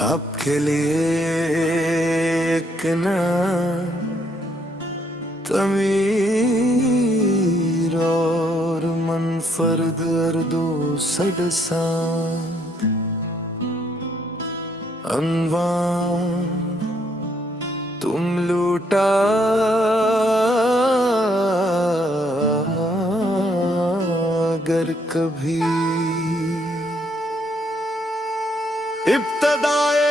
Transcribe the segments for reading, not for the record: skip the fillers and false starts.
आपके लिए एक ना तमीर और मनफर्द अर्दो सडसा अनवान तुम लूटा अगर कभी इब्तदाए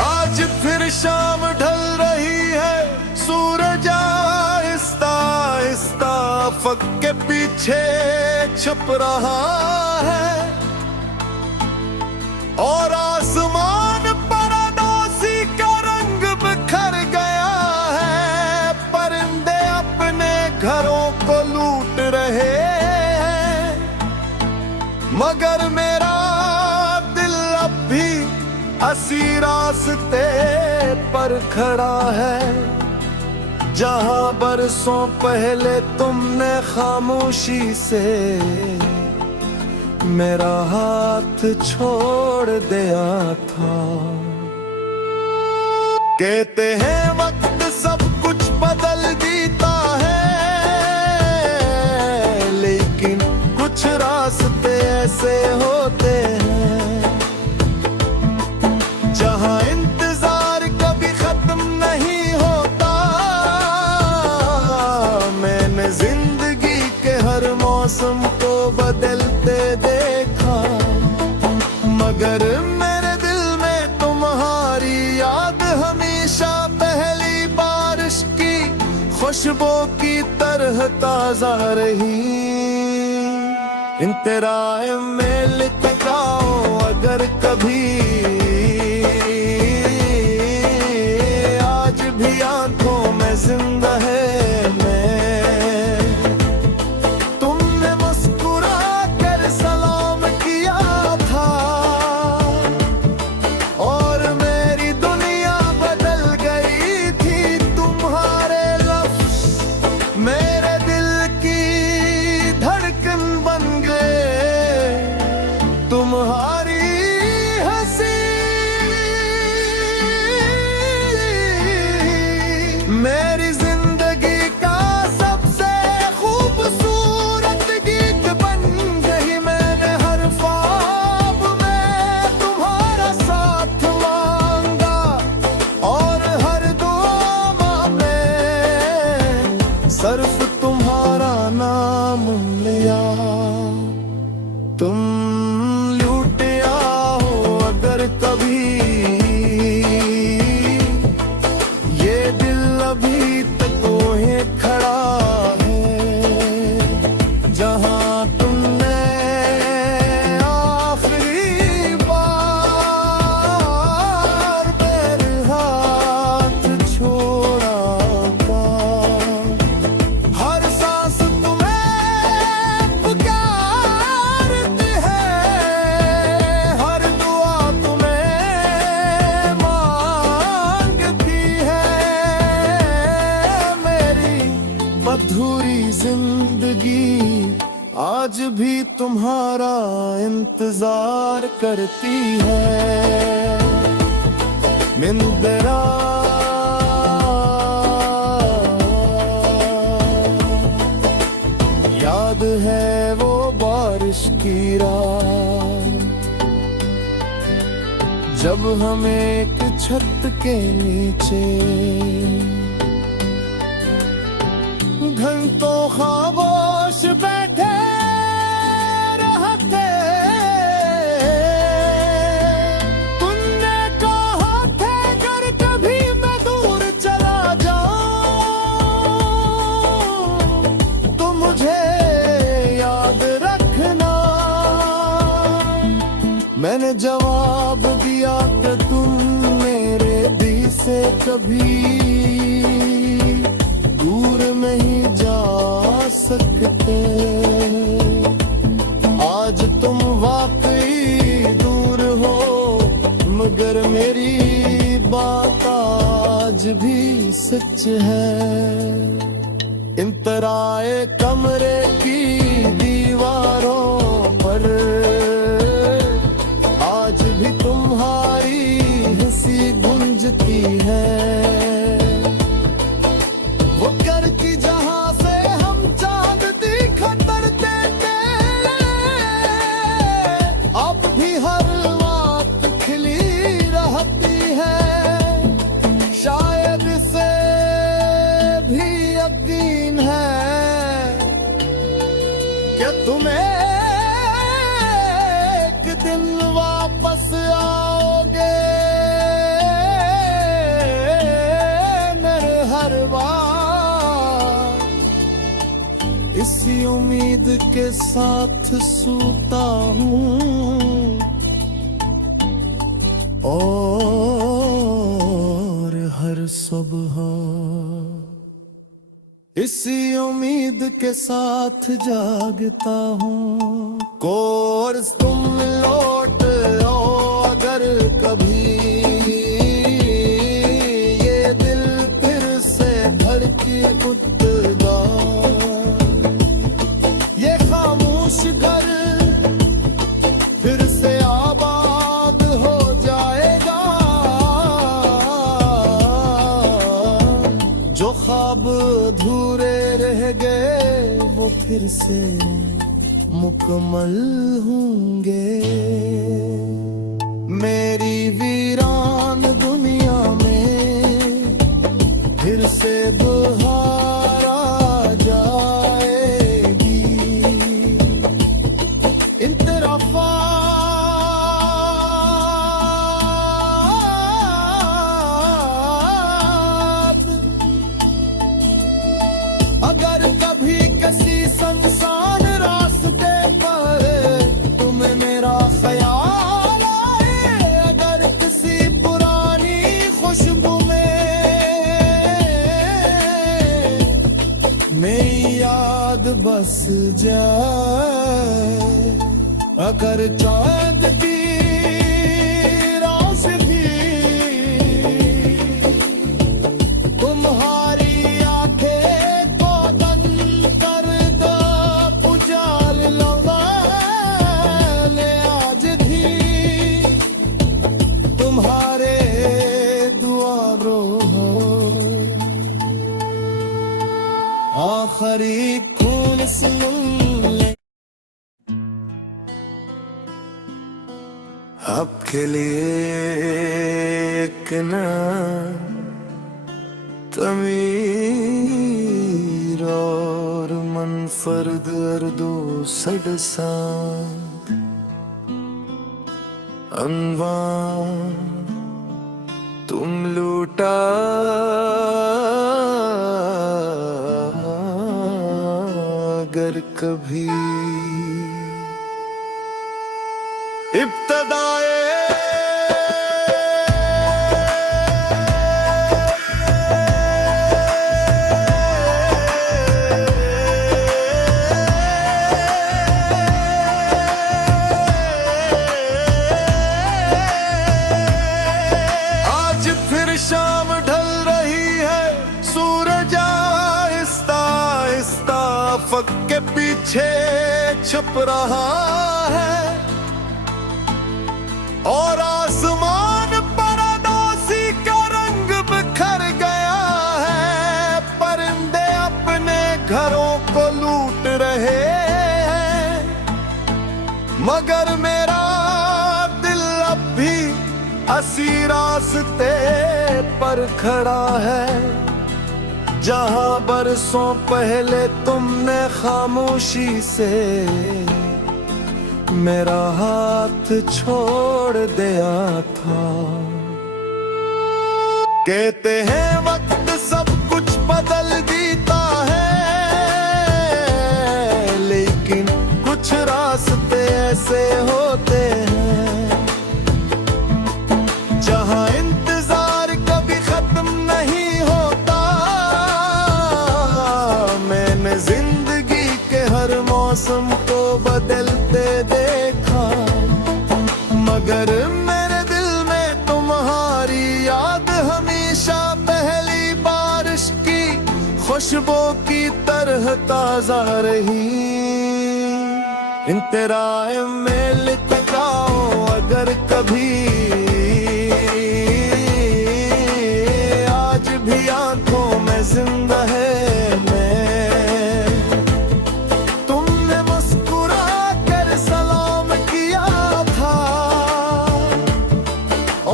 आज फिर शाम ढल रही है, सूरज आहिस्ता आहिस्ता अफक के पीछे छुप रहा है और आसमान पर अदोसी का रंग बिखर गया है। परिंदे अपने घरों को लूट रहे हैं, मगर मेरा दिल अब भी असी रास्ते पर खड़ा है, जहां बरसों पहले तुमने खामोशी से मेरा हाथ छोड़ दिया था। कहते हैं वक्त सब कुछ बदल देता है, लेकिन कुछ रास्ते ऐसे होते हैं जहां इंतजार कभी खत्म नहीं होता। मैंने जिंदगी के हर मौसम को बदलते देखा, मगर मेरे दिल में तुम्हारी याद हमेशा पहली बारिश की खुशबू की तरह ताजा रही। इंतराए में लिटकाओ अगर कभी, आज भी आंखों में जिंदा है तुम्हारी हंसी मेरी जिंदगी का सबसे खूबसूरत गीत बन गई। मैंने हर ख्वाब में तुम्हारा साथ मांगा और हर दुआ में सिर्फ तुम्हारा नाम लिया। तुम कभी ये दिल अभी तक वहीं खड़ा है, जहां तुमने आखिरी बार मेरे हाथ छोड़ा था। हर सांस तुम्हें पुकारती है, हर दुआ अधूरी जिंदगी आज भी तुम्हारा इंतजार करती है। मिंदरा याद है वो बारिश की रात, जब हम एक छत के नीचे घंटों खामोश बैठे रहते। तुमने कहा था अगर कभी मैं दूर चला जाऊं तो मुझे याद रखना। मैंने जवाब दिया कि तुम मेरे दिल से कभी दूर नहीं जा सकते। आज तुम वाकई दूर हो भी सच है। इंतराए कमरे की दीवारों पर आज भी तुम्हारी हंसी गूंजती है। वो कर की जहां से हम चांद दिखा करते थे, अब भी हर बात खिली रहती है। शायद से भी यकीन है कि तुम्हें एक दिन वापस आओगे मेरे हर बार। इसी उम्मीद के साथ सोता हूँ और हर सुबह इसी उम्मीद के साथ जागता हूँ। कोर्स तुम लौट आओ अगर कभी, ये दिल फिर से धड़के उठेगा। ये खामोश घर फिर से आबाद हो जाएगा। जो ख्वाब अधूरे रह गए वो फिर से मुकम्मल होंगे। मेरी वीरान दुनिया में फिर से बहार आ जाएगी। इन तरफा अगर कभी किसी संसान रास्ते पर तुम्हें मेरा ख्याल आए, अगर किसी पुरानी खुशबू में मेरी याद बस जाए, अगर चांद की रोशनी तुम्हारी तुम्हारे दुआरों आखिरी खून सुन ले। आपके लिए एक ना तमीर और मनफर्द अर्दो सडसान अनवान तुम लूटा अगर कभी इब्तदाए शाम ढल रही है, सूरज आहिस्ता आहिस्ता अफक के पीछे छुप रहा है और आसमान पर अदोसी का रंग बिखर गया है। परिंदे अपने घरों को लूट रहे हैं, मगर मेरा दिल अब भी हंसी रास्ते पर खड़ा है, जहां बरसों पहले तुमने खामोशी से मेरा हाथ छोड़ दिया था। कहते हैं वक्त सब कुछ बदल देता है, लेकिन कुछ रास्ते ऐसे होते हैं जहां इंतजार कभी खत्म नहीं होता। मैंने जिंदगी के हर मौसम को बदलते देखा, मगर मेरे दिल में तुम्हारी याद हमेशा पहले खुशबू की तरह ताजा रही। इन तेरा मेल टकाओ अगर कभी, आज भी आंखों में जिंदा है मैं। तुमने मुस्कुरा कर सलाम किया था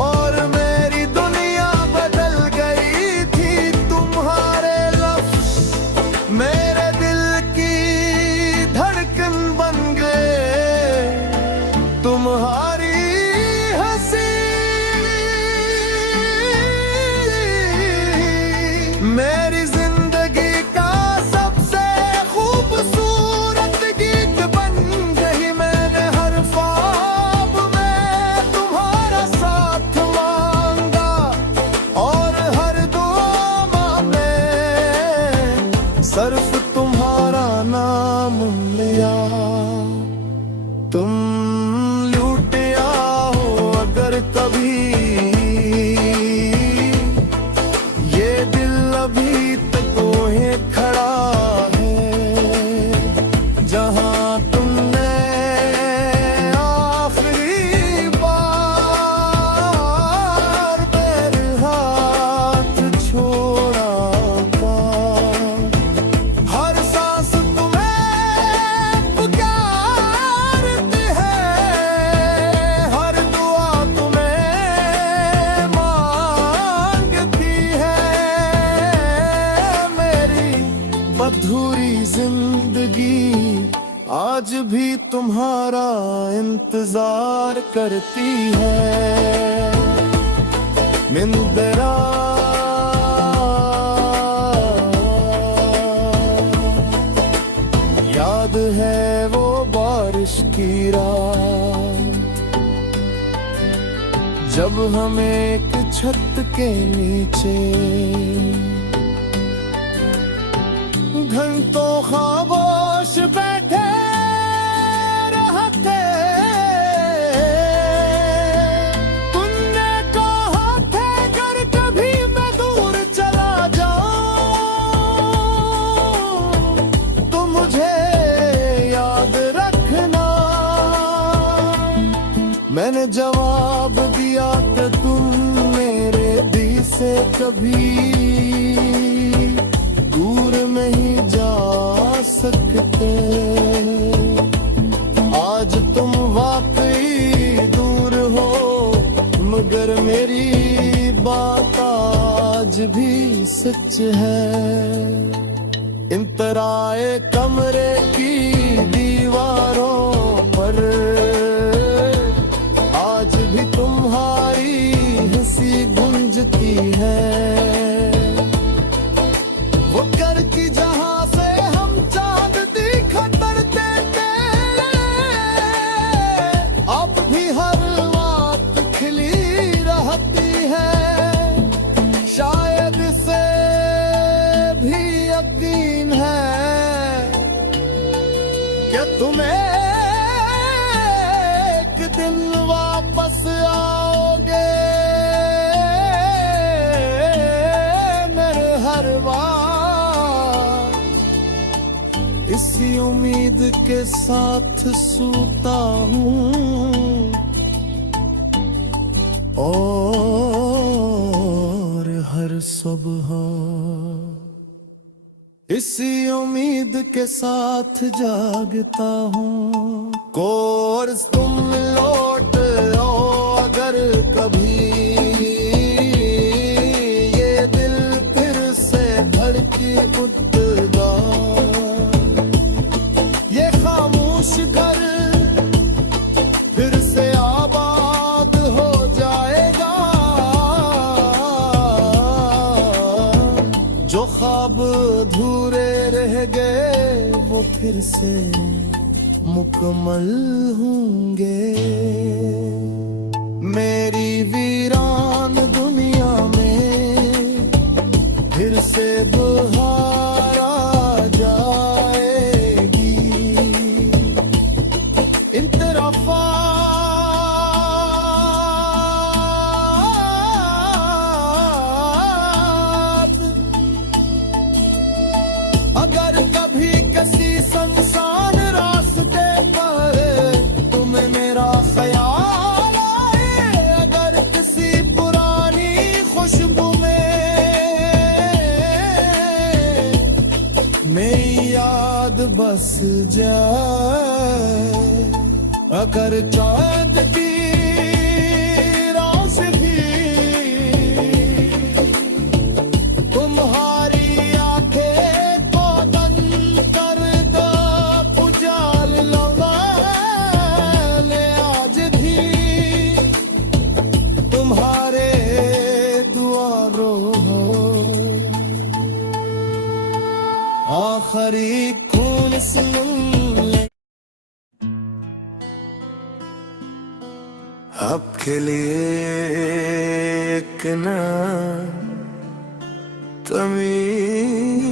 और मेरी दुनिया बदल गई थी। तुम्हारे लफ्ज़ मेरे दिल की धड़कन बन गए। तुम्हारी हंसी मेरी जिंदगी का सबसे खूबसूरत गीत बन गई। मैंने हर ख्वाब में तुम्हारा साथ मांगा और हर दुआ में सिर्फ तुम्हारा नाम लिया। तुम लूटिया हो अगर कभी, ये दिल अभी तक वहीं खड़ा है जहां तुमने आखिरी बार मेरे हाथ छोड़ा था। हर सांस तुम्हें पुकारती है, हर दुआ तुम्हें मांगती है। मेरी अधूरी जिंदगी आज भी तुम्हारा इंतजार करती है। मिंदरा याद है वो बारिश की रात, जब हम एक छत के नीचे घंटों खामोश बैठे रहते। तुमने कहा था अगर कभी मैं दूर चला जाऊं तो मुझे याद रखना। मैंने जवाब दिया कि तुम मेरे दिल से कभी दूर नहीं जा सकते। आज तुम वाकई दूर हो, मगर मेरी बात आज भी सच है। इन तराए कमरे की दीवारों पर आज भी तुम्हारी हंसी गूंजती है। वो घर की जहां से हम चांद दिखते थे, अब भी हर बात खिली रहती है। शायद से भी यकीन है कि तुम्हें एक दिन वापस आओगे। मेरे हर बार इसी उम्मीद के साथ सूता हूँ और हर सुबह इसी उम्मीद के साथ जागता हूँ। कोर्स तुम लौट आओ अगर कभी, ये दिल फिर से धड़के उठेगा। ये खामोश घर फिर से आबाद हो जाएगा। जो ख्वाब अधूरे रह गए वो फिर से मुकम्मल होंगे। मेरी वीरान दुनिया में फिर से बहार आ जाएगी। इन तरफा बस जाए। अगर चांद की रास भी तुम्हारी आंखें को बंद कर दो, उजाल लगा ले आज भी तुम्हारे दुआरों हो। आखिरी खून सुन ले आपके लिए एक ना तमीर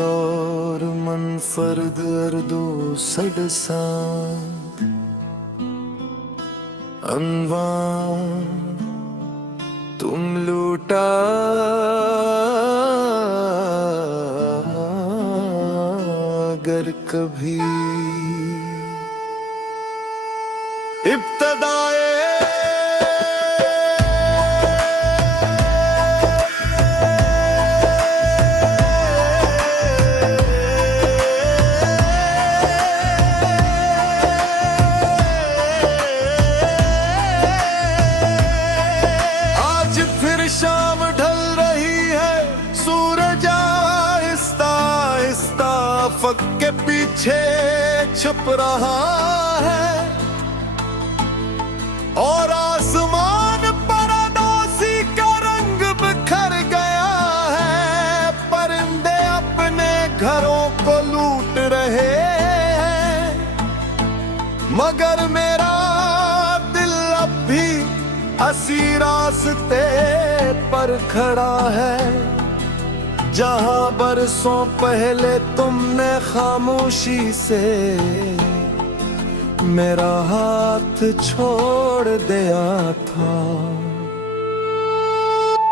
और मनफर्द अर्दो सडसान अनवान तुम लूटा अगर कभी इब्तदाए आज फिर शाम ढल रही है, सूरज आहिस्ता आहिस्ता अफक के पीछे छुप रहा है और आसमान पर अदोसी का रंग बिखर गया है। परिंदे अपने घरों को लूट रहे हैं, मगर मेरा दिल अब भी असी रास्ते पर खड़ा है, जहां बरसों पहले तुमने खामोशी से मेरा हाथ छोड़ दिया था।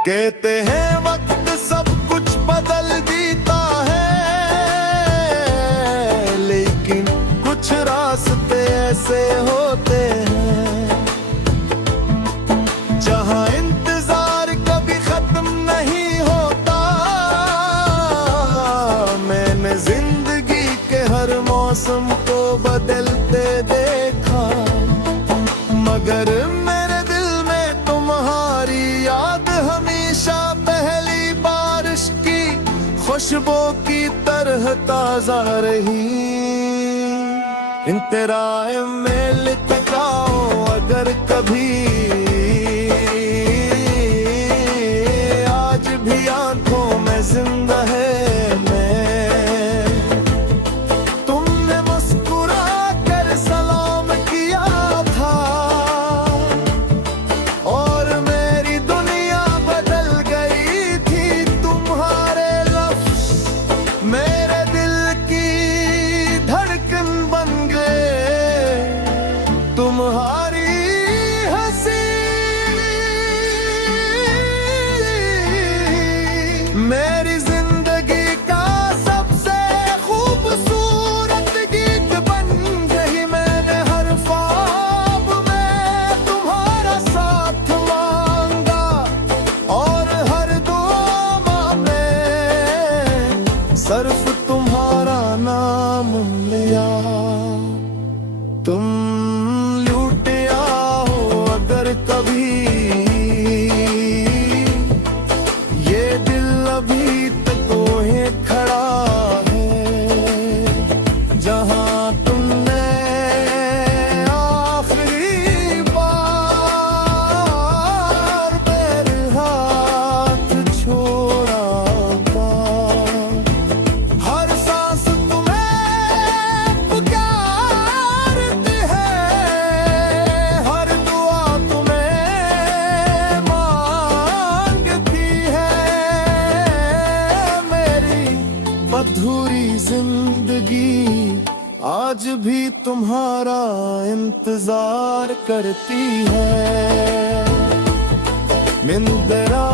कहते हैं वक्त सब कुछ बदल देता है, लेकिन कुछ रास्ते ऐसे होते हैं जहां इंतजार कभी खत्म नहीं होता। मैंने जिंदगी के हर मौसम को बदलते देखा, मगर मेरे दिल में तुम्हारी याद हमेशा पहली बारिश की खुशबू की तरह ताजा रही। इंतराए में लिटकाओ अगर कभी, आज भी आंखों में जिंदा है तुम्हारी हंसी मेरी जिंदगी का सबसे खूबसूरत गीत बन गई। मैंने हर ख्वाब में तुम्हारा साथ मांगा और हर दुआ में सिर्फ तुम्हारा नाम लिया। तुम कभी ये दिल अभी तक वहीं खड़ा है, जहां तुमने आखिरी बार मेरे हाथ छोड़ा था। हर सांस तुम्हें पुकारती है, हर अधूरी जिंदगी आज भी तुम्हारा इंतजार करती है। मिंदरा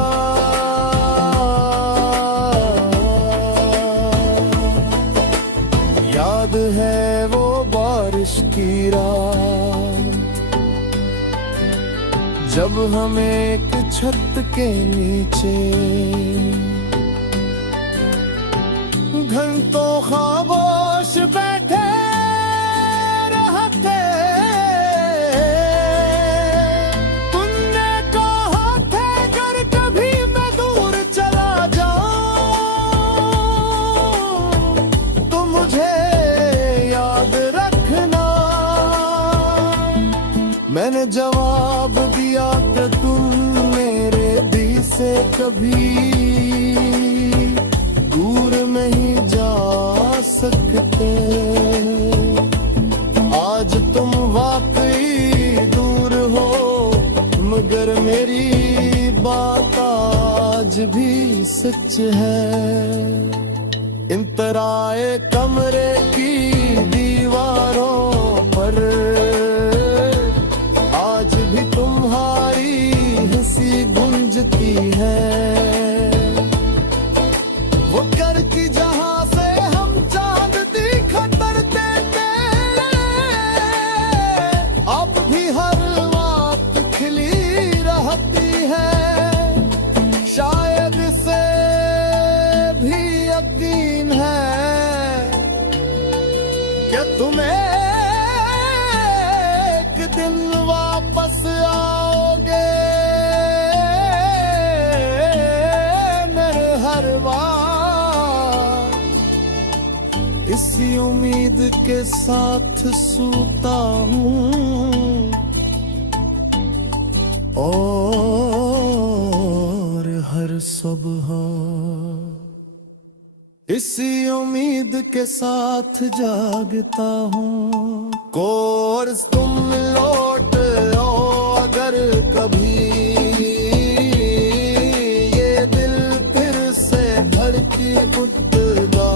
याद है वो बारिश की रात, जब हम एक छत के नीचे घंटों खामोश बैठे रहते, तुमने कहा था अगर कभी मैं दूर चला जाऊं तो मुझे याद रखना। मैंने जवाब दिया कि तुम मेरे दिल से कभी दूर नहीं जा सकते। आज तुम वाकई दूर हो, मगर मेरी बात आज भी सच है। इंतराए कमरे की दीवारों पर आज भी तुम्हारी हंसी गूंजती है। वो कर की जहां से हम चांद दिखा करते थे, अब भी हर बात खिली रहती है। शायद से भी यकीन है कि तुम्हें एक दिन वापस आओगे मेरे हर बार। इसी उम्मीद के साथ सूता हूँ और हर सुबह इसी उम्मीद के साथ जागता हूँ। कोर्स तुम लौट आओ अगर कभी, ये दिल फिर से धड़की उठेगा।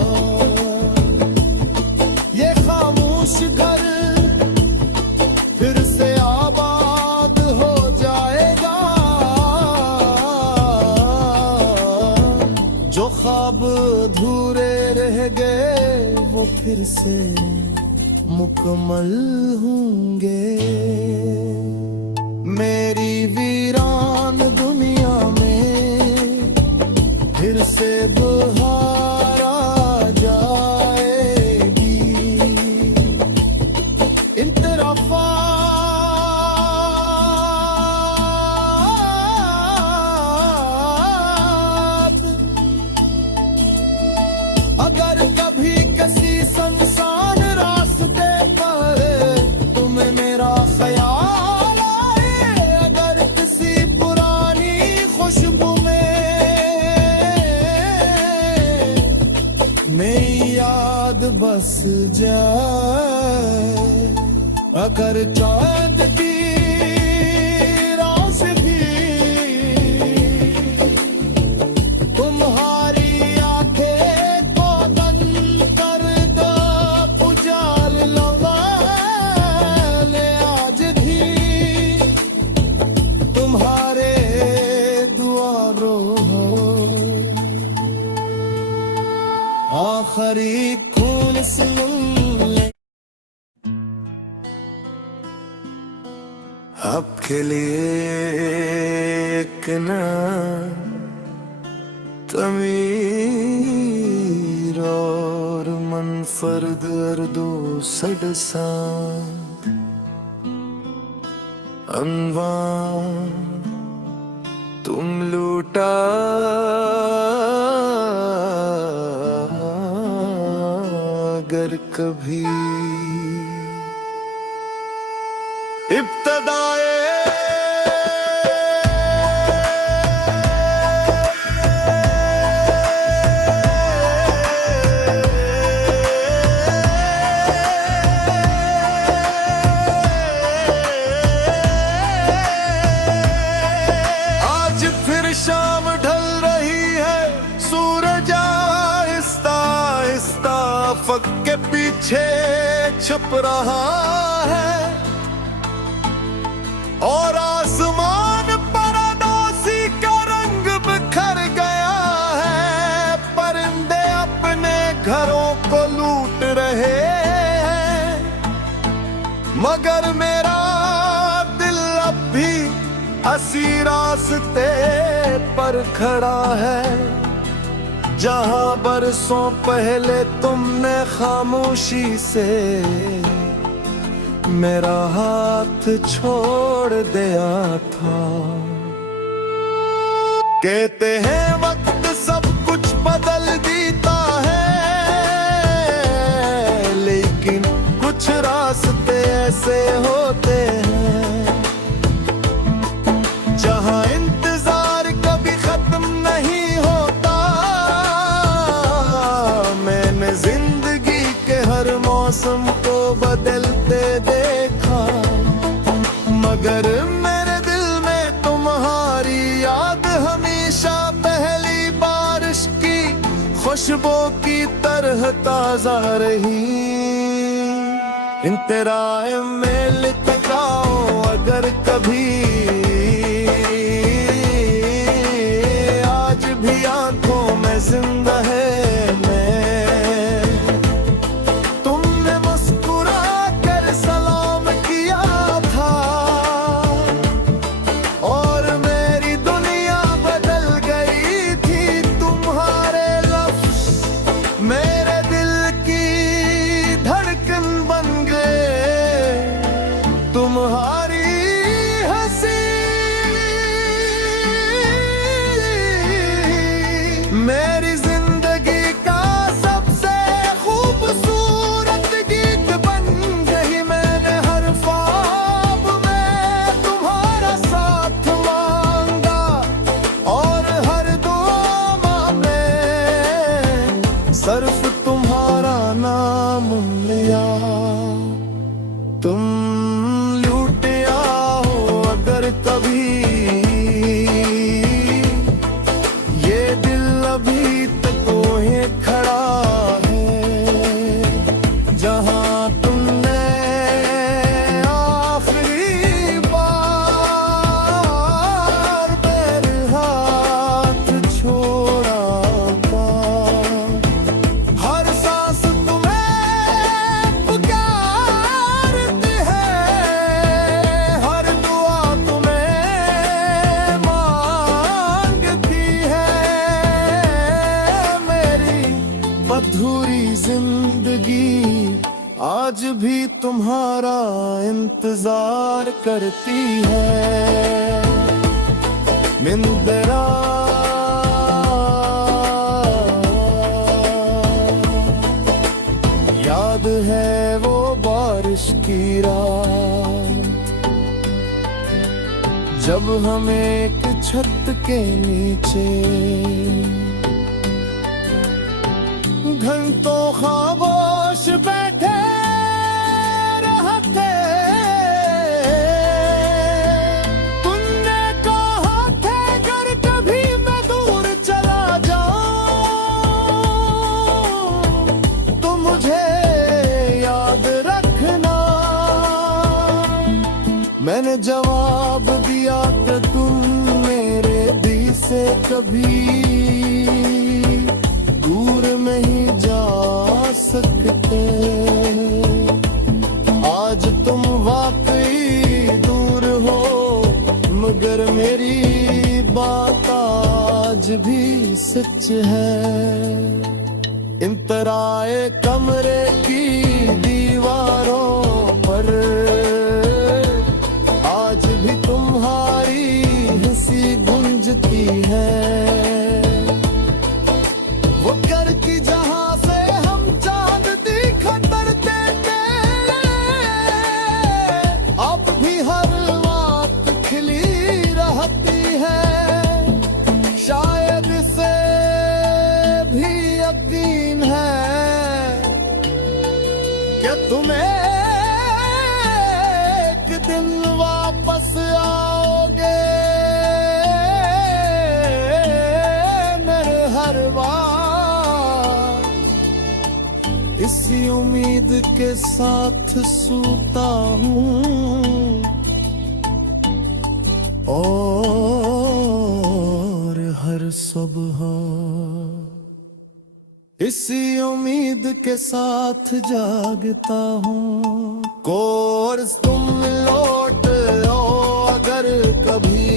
ये खामोश घर फिर से आबाद हो जाएगा। जो ख्वाब अधूरे रह गए वो फिर से मुकम्मल होंगे। मेरी वीरान दुनिया में फिर से बहार आ जाएगी। इन तरफा अगर कभी किसी सुनसान रास्ते पर तुम्हें मेरा ख्याल आए, अगर किसी पुरानी खुशबू में मेरी याद बस जाए, अगर चांद की रोशनी तुम्हारी आखिरी खून सुन ले। आपके लिए एक ना तमीर और मनफर्द अर्दो सडसा अनवार तुम लूटा अगर कभी। इब्तदाए आज फिर शाम ढल रही है, सूरज आहिस्ता आहिस्ता फक के पीछे छुप रहा है और आसमान पर अदासी का रंग बिखर गया है। परिंदे अपने घरों को लूट रहे हैं, मगर मेरा दिल अब भी इसी रास्ते पर खड़ा है जहां बरसों पहले तुमने खामोशी से मेरा हाथ छोड़ दिया था। कहते हैं वक्त सब कुछ बदल देता है, लेकिन कुछ रास्ते ऐसे होते हैं जहां इंतजार कभी खत्म नहीं होता। मैंने जिंदगी के हर मौसम को बदलते देखा, मगर मेरे दिल में तुम्हारी याद हमेशा पहली बारिश की खुशबू की तरह ताजा रही। इन तेरा मेल टकाओ अगर कभी, आज भी आंखों में जिंदा है मैं। तुमने मुस्कुरा कर सलाम किया था और मेरी दुनिया बदल गई थी। तुम्हारे लफ्ज़ मेरे दिल की धड़कन बन गए, तुम्हारी हंसी मेरी जिंदगी का सबसे खूबसूरत गीत बन गई। मैंने हर ख्वाब में तुम्हारा साथ मांगा और हर दुआ में सिर्फ तुम्हारा नाम लिया। तुम लूट आओ अगर कभी, ये दिल अभी तक वहीं खड़ा है जहां तुमने आखिरी बार मेरे हाथ छोड़ा था। हर सांस तुम्हें पुकारती है, हर दुआ तुम्हें मांगती है। मेरी अधूरी जिंदगी आज भी तुम्हारा इंतजार करती है। मिंदरा याद है वो बारिश की रात, जब हम एक छत के नीचे घंटों खामोश बैठे रहते। तुमने कहा था अगर कभी मैं दूर चला जाऊं तो मुझे याद रखना। मैंने जवाब दिया कि तुम मेरे दिल से कभी दूर नहीं जा सकते। आज तुम वाकई दूर हो, मगर मेरी बात आज भी सच है। इंतराए कमरे की दीवारों पर आज भी तुम्हारी हंसी गूंजती है। वो घर की जहां से हम चांद दिखा करते थे, अब भी हर बात खिली रहती है। शायद से भी यकीन है कि तुम्हें एक दिन वापस आओगे। मेरे हर बार इसी उम्मीद के साथ सूता हूँ और हर सुबह इसी उम्मीद के साथ जागता हूँ। कोर्स तुम लौट आओ अगर कभी,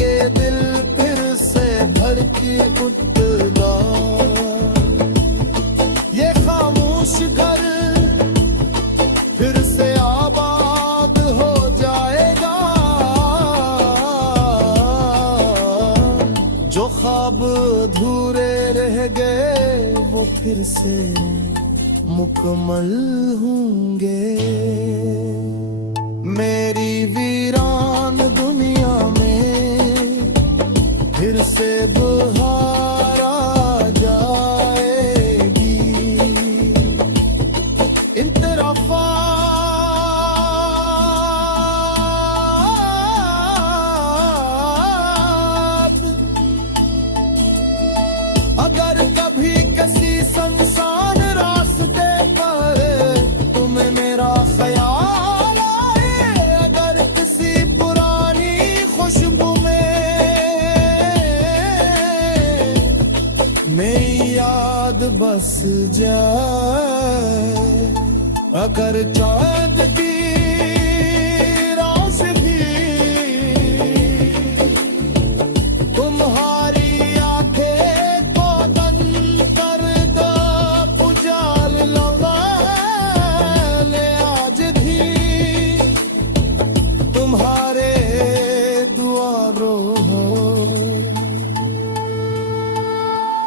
ये दिल फिर से धड़की फिर से मुकम्मल होंगे। मेरी वीरान दुनिया में फिर से बहार आ जाएगी। इन तरफा अगर कभी किसी संसान रास्ते पर तुम्हें मेरा ख्याल आए, अगर किसी पुरानी खुशबू में मेरी याद बस जाए, अगर चांद की रोशनी तुम्हारी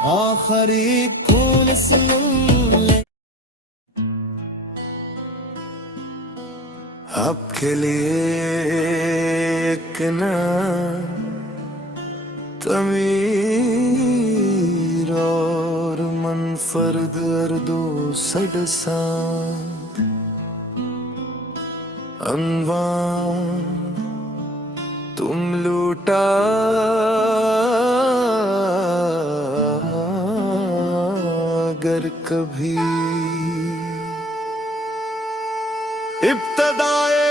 आखिरी खून सुन ले। आपके लिए एक ना तमीर और मनफर्द अर्दो सडसान अनवान तुम लूटा अगर कभी इब्तदाए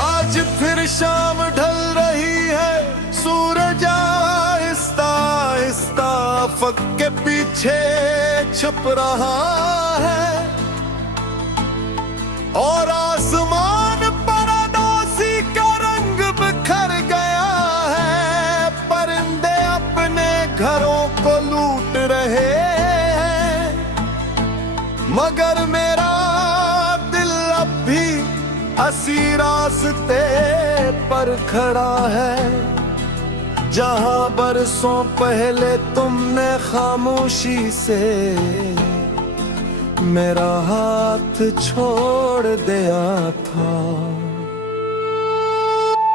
आज फिर शाम ढल रही है, सूरज आहिस्ता आहिस्ता अफक के पीछे छुप रहा है और आसमान पर अदोसी का रंग बिखर गया है। परिंदे अपने घरों को लूट रहे हैं, मगर मेरा दिल अब भी हंसी रास्ते पर खड़ा है, जहां बरसों पहले तुमने खामोशी से मेरा हाथ छोड़ दिया था।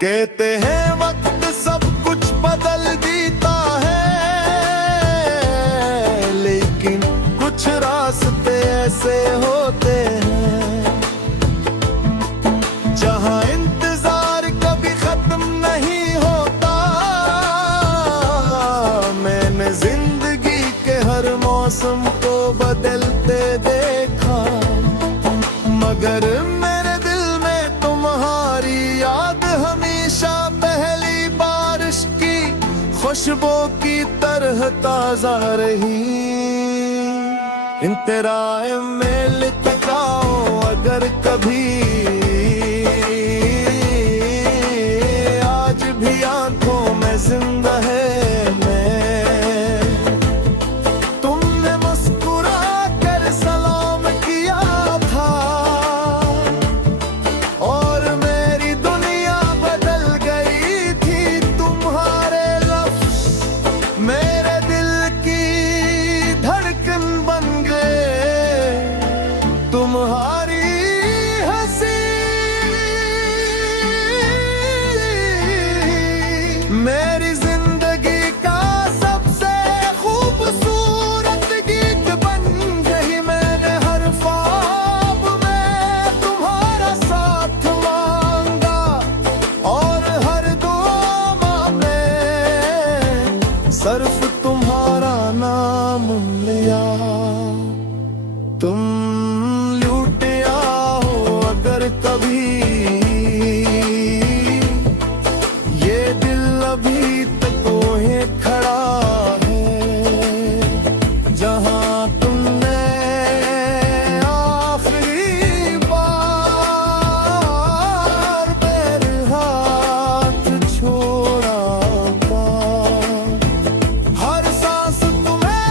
कहते हैं वक्त सब कुछ बदल देता है, लेकिन कुछ रास्ते ऐसे होते हैं जहां इंतजार कभी खत्म नहीं होता। मैंने जिंदगी के हर मौसम को बदलते देखा, मगर मेरे दिल में तुम्हारी याद हमेशा पहली बारिश की खुशबू की तरह ताजा रही। इंतराए में लिटकाओ अगर कभी, आज भी आंखों में जिंदा है मेरी जिंदगी का सबसे खूबसूरत गीत बन गई। मैंने हर ख्वाब में तुम्हारा साथ मांगा और हर दुआ में सिर्फ तुम्हारा नाम लिया। तुम लूटिया हो अगर कभी, अभी तक वहीं खड़ा है जहां तुमने आखिरी बार मेरे हाथ छोड़ा था। हर सांस तुम्हें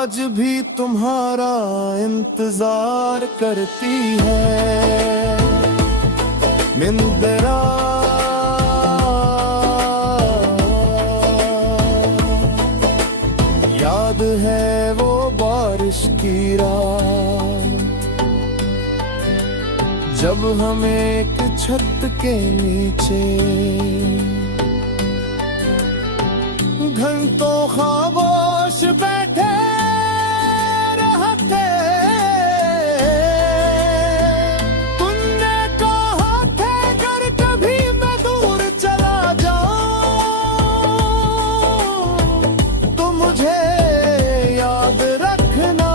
आज भी तुम्हारा इंतजार करती है मिंदरा। याद है वो बारिश की रात जब हम एक छत के नीचे घंटों खामोश बैठे रहते। तुमने कहा था अगर कभी मैं दूर चला जाऊं तो मुझे याद रखना।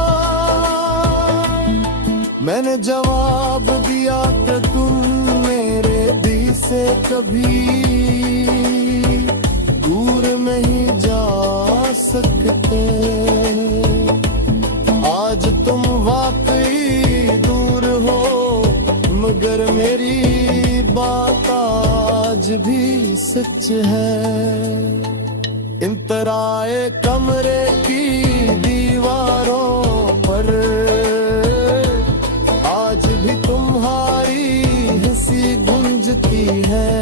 मैंने जवाब दिया कि तुम मेरे दिल से कभी दूर नहीं जा सकते। आज तुम वाकई दूर हो मगर मेरी बात आज भी सच है। इंतराए कमरे की दीवारों पर आज भी तुम्हारी हंसी गूंजती है।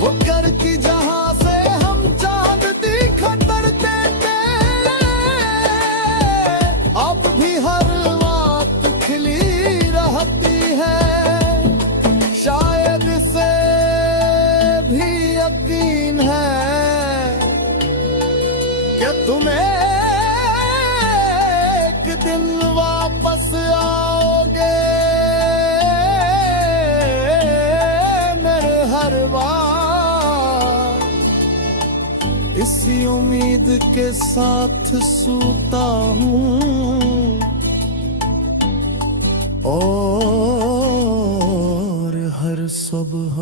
वो घर की जहां से हम चांद दिखा करते थे अब भी हर बात खिली रहती है। शायद से भी यकीन है कि तुम्हें एक दिन वापस आओगे मेरे हर बार। इसी उम्मीद के साथ सोता हूँ और हर सुबह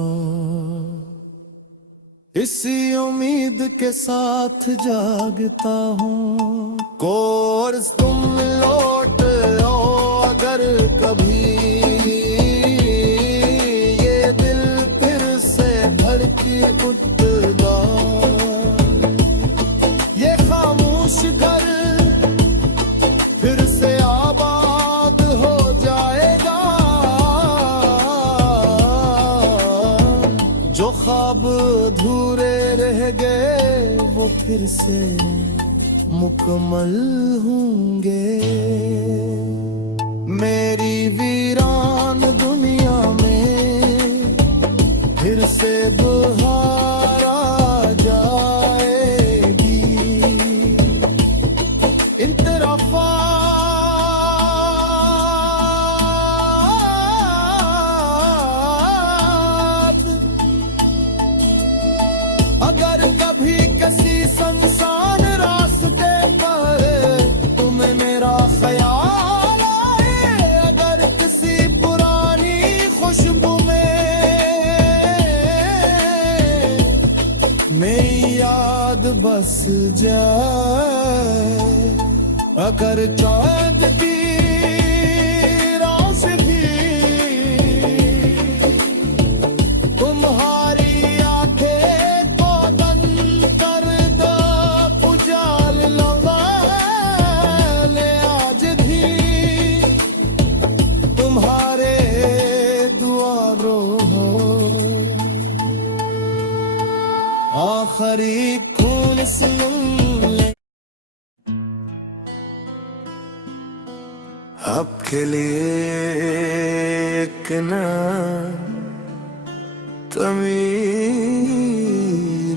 इसी उम्मीद के साथ जागता हूँ। कोर्स तुम लौट आओ अगर कभी ये दिल फिर से धड़के उठेगा। ये खामोश घर फिर से आबाद हो जाएगा। जो ख्वाब अधूरे रह गए वो फिर से मुकम्मल होंगे। मेरी वीरान दुनिया में फिर से बहार आ जाएगी। इन तरफा अगर कभी किसी संसान रास्ते पर तुम्हें मेरा ख्याल आए, अगर किसी पुरानी खुशबू में मेरी याद बस जाए, अगर चांद की रोशनी तुम्हारी आखिरी खून सुन ले। आपके लिए एक ना तमीर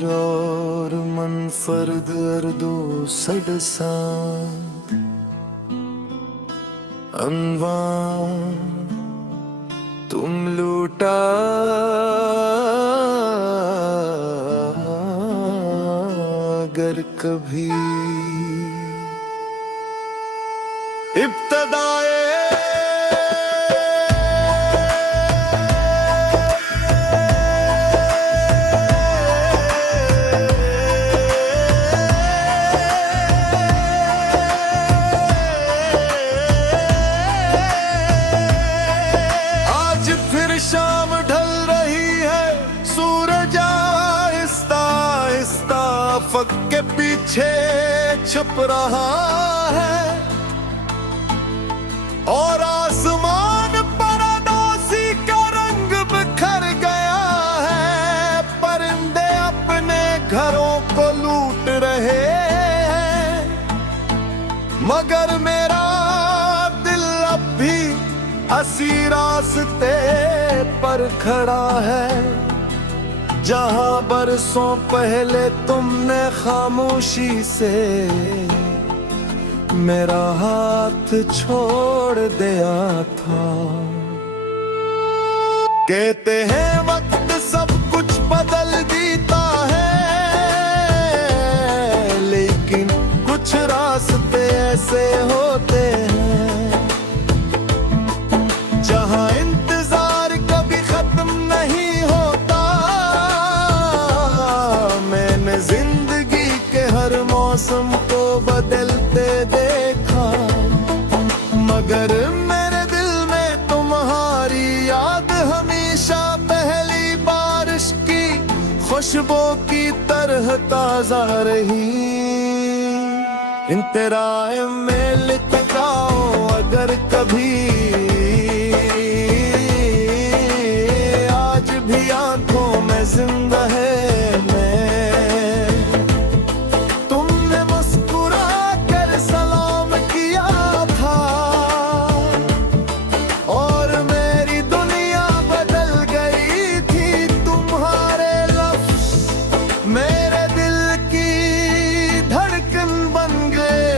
और मनफर्द अर्दो सडसान अनवान तुम लूटा अगर कभी इब्तदाए आज फिर शाम ढल रही है, सूरज आहिस्ता आहिस्ता फक के पीछे छप रहा है और आसमान पर अदोसी का रंग बिखर गया है। परिंदे अपने घरों को लूट रहे हैं, मगर मेरा दिल अब भी हंसी रास्ते पर खड़ा है। जहां बरसों पहले तुमने खामोशी से मेरा हाथ छोड़ दिया था। कहते हैं वक्त सब कुछ बदल देता है, लेकिन कुछ रास्ते ऐसे होते हैं जहां इंतजार कभी खत्म नहीं होता। मैंने जिंदगी के हर मौसम को बदलते देखा, मगर मेरे दिल में तुम्हारी याद हमेशा पहली बारिश की खुशबू की तरह ताजा रही। इंतराए में लिटकाओ अगर कभी, आज भी आंखों में जिंदा है मैं। तुमने मुस्कुरा कर सलाम किया था और मेरी दुनिया बदल गई थी। तुम्हारे लफ्ज़ मेरे दिल की धड़कन बन गए।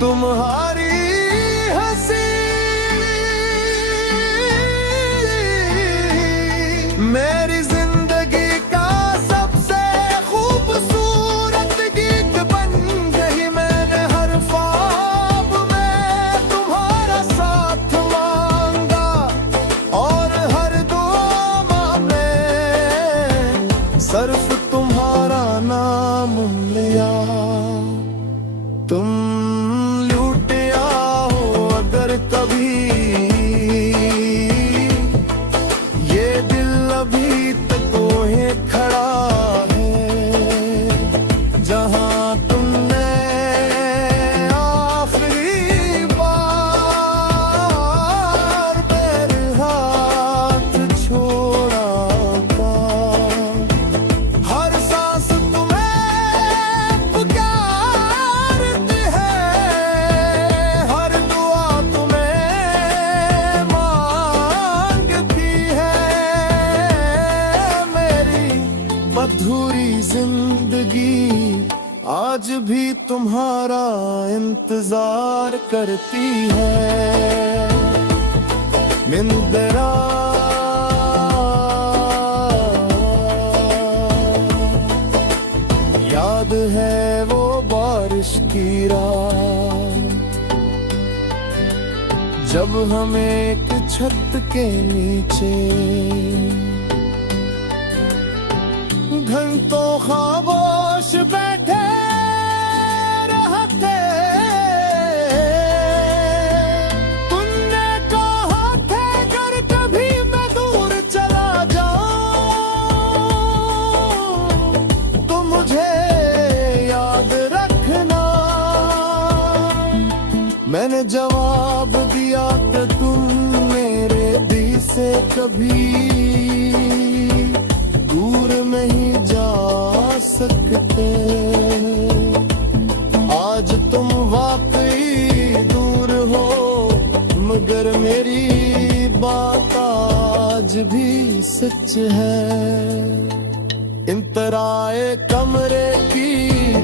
तुम्हारी हंसी मेरी जिंदगी का सबसे खूबसूरत गीत बन गई। मैंने हर ख्वाब में तुम्हारा साथ मांगा और हर दुआ में सिर्फ तुम्हारा नाम लिया। तुम लूट आओ अगर कभी, ये दिल अभी तक वहीं खड़ा है जहां तुमने आखिरी बार मेरे हाथ छोड़ा था। हर सांस तुम्हें पुकारती है, हर दुआ तुम्हें मांगती है। मेरी अधूरी जिंदगी आज भी तुम्हारा इंतजार करती है। मिंदरा याद है वो बारिश की रात, जब हम एक छत के नीचे घंटों खामोश बैठे रहते। तुमने कहा था अगर कभी मैं दूर चला जाऊं तो मुझे याद रखना। मैंने जवाब दिया कि तुम मेरे दिल से कभी दूर नहीं जा सकते। आज तुम वाकई दूर हो, मगर मेरी बात आज भी सच है। इंतराए कमरे की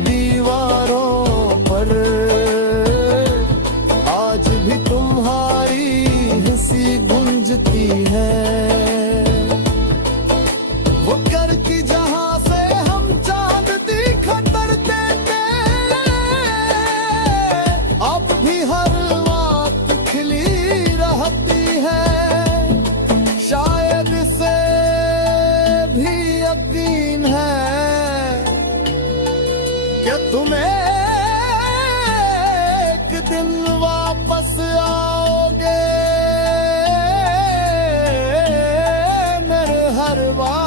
दीवारों पर आज भी तुम्हारी हंसी गूंजती है। वो घर की जहां से हम चांद दिखते थे, अब भी हर बात खिली रहती है। शायद से भी यकीन है कि तुम्हें एक दिन वापस आओगे। मेरे हर बार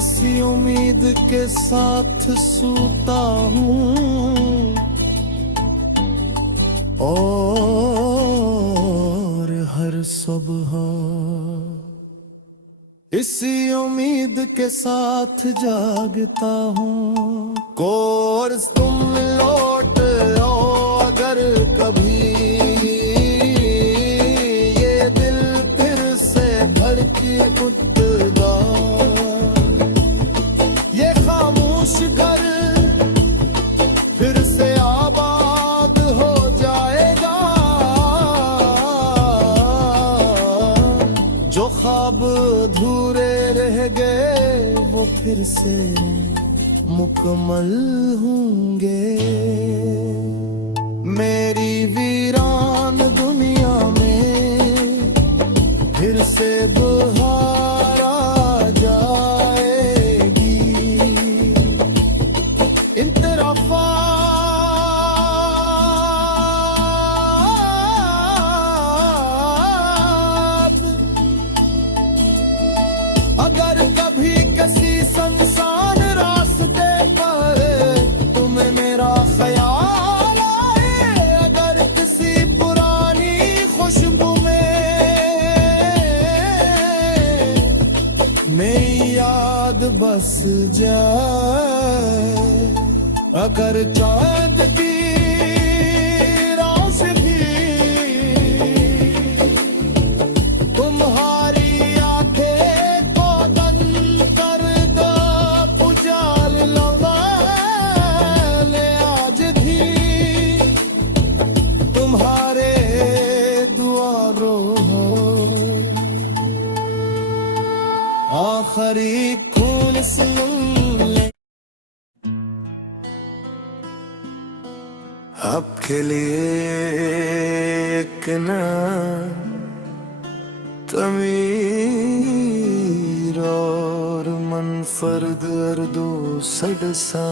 इसी उम्मीद के साथ सूता हूँ और हर सुबह इसी उम्मीद के साथ जागता हूँ। कोर्स तुम लौट आओ अगर कभी, ये दिल फिर से धड़के उठेगा, ये खामोश घर फिर से आबाद हो जाएगा, जो ख्वाब अधूरे रह गए वो फिर से मुकम्मल होंगे। मेरी वीरान दुनिया में फिर से बहार आ जाएगी। इन तेरा अगर कभी किसी संसान रास्ते पर तुम्हें मेरा ख्याल आए, अगर किसी पुरानी खुशबू में मेरी याद बस जाए, अगर चांद की रोशनी तुम्हारी आखिरी खून सुन ले। आपके लिए एक ना तमीर और मनफर्द अर्दो सडसा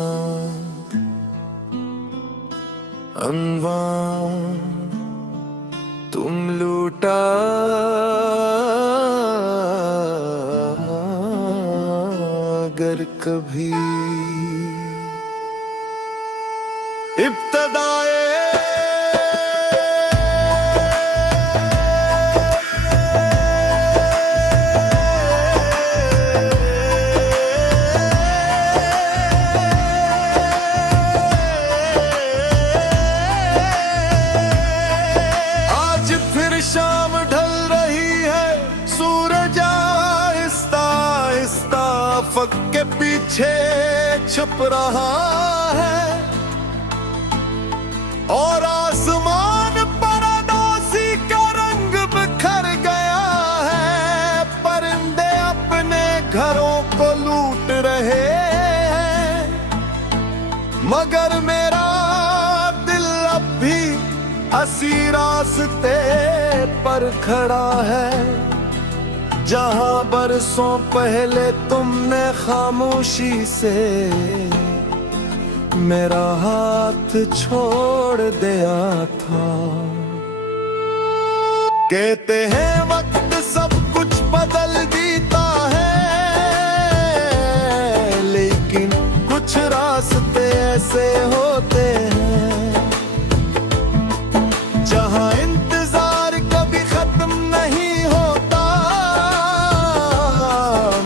अनवान तुम लूटा अगर कभी इब्तदाए आज फिर शाम ढल रही है, सूरज आहिस्ता आहिस्ता अफक के पीछे छुप रहा है, और आसमान पर अदासी का रंग बिखर गया है। परिंदे अपने घरों को लूट रहे हैं, मगर मेरा दिल अब भी असी रास्ते पर खड़ा है, जहां बरसों पहले तुमने खामोशी से मेरा हाथ छोड़ दिया था। कहते हैं वक्त सब कुछ बदल देता है, लेकिन कुछ रास्ते ऐसे होते हैं जहां इंतजार कभी खत्म नहीं होता।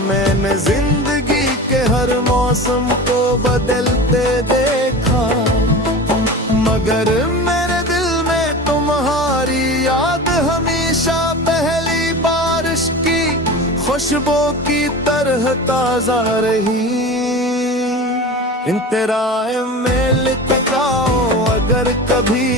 मैंने जिंदगी के हर मौसम को बदलते देखा, मगर मेरे दिल में तुम्हारी याद हमेशा पहली बारिश की खुशबू की तरह ताजा रही। इन तेरा में लिटकाओ अगर कभी